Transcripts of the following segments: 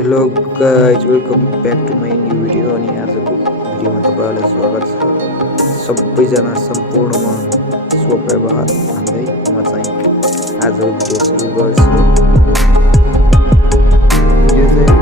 Hello guys, welcome back to my new video. अनि आजको भिडियोमा तपाईँहरूलाई स्वागत छ। सबैजना सम्पूर्णमा स्वव्यवहार भन्दै म चाहिँ आजको भिडियो सुरु गर्छु। भिडियो चाहिँ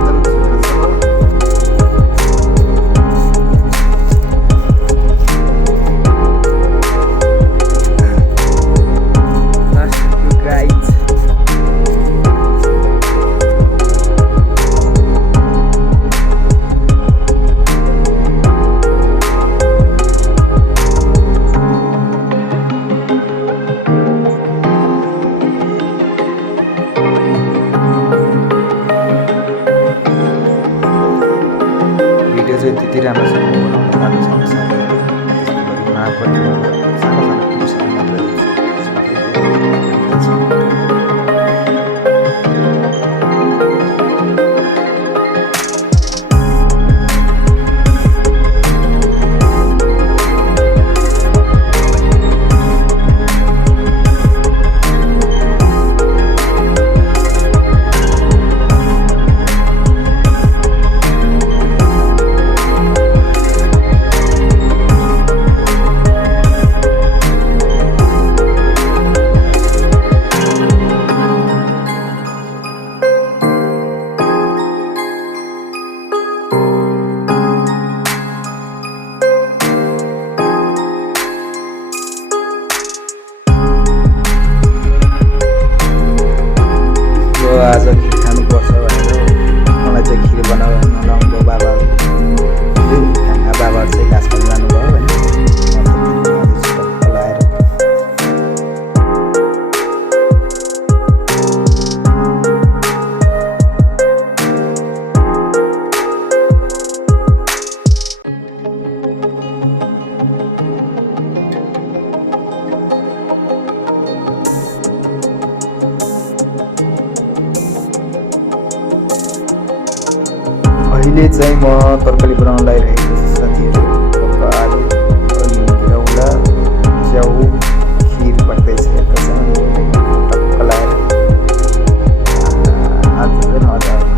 एकदम त्यति राम्रोसँग बनाउन गाह्रो छ साथीहरू। त्यसको लागि मापपट्टिमा सानो सानो टिप्सहरू मात्रै आज खिर खानुपर्छ भनेर मलाई चाहिँ खिर बनाउन लाउनुभयो बाबाहरू चाहिँ घाँस खान जानुभयो भने लाएर अहिले चाहिँ म तरकारी बनाउन लागिरहेको छु साथीहरू। आलु अनि घिउला च्याउ खिर बन्दैछ। यता चाहिँ टक्क लाएर आज चाहिँ मजा आउँछ।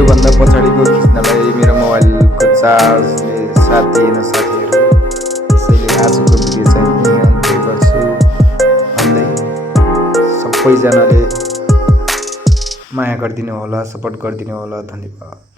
योभन्दा पछाडिको खिच्नलाई मेरो मोबाइलको चार्जले साथ दिएन साथीहरू। त्यसैले आजको भिडियो चाहिँ यहीँ अन्त्य गर्छु भन्दै सबैजनाले माया गरिदिनु होला, सपोर्ट गरिदिनु होला। धन्यवाद।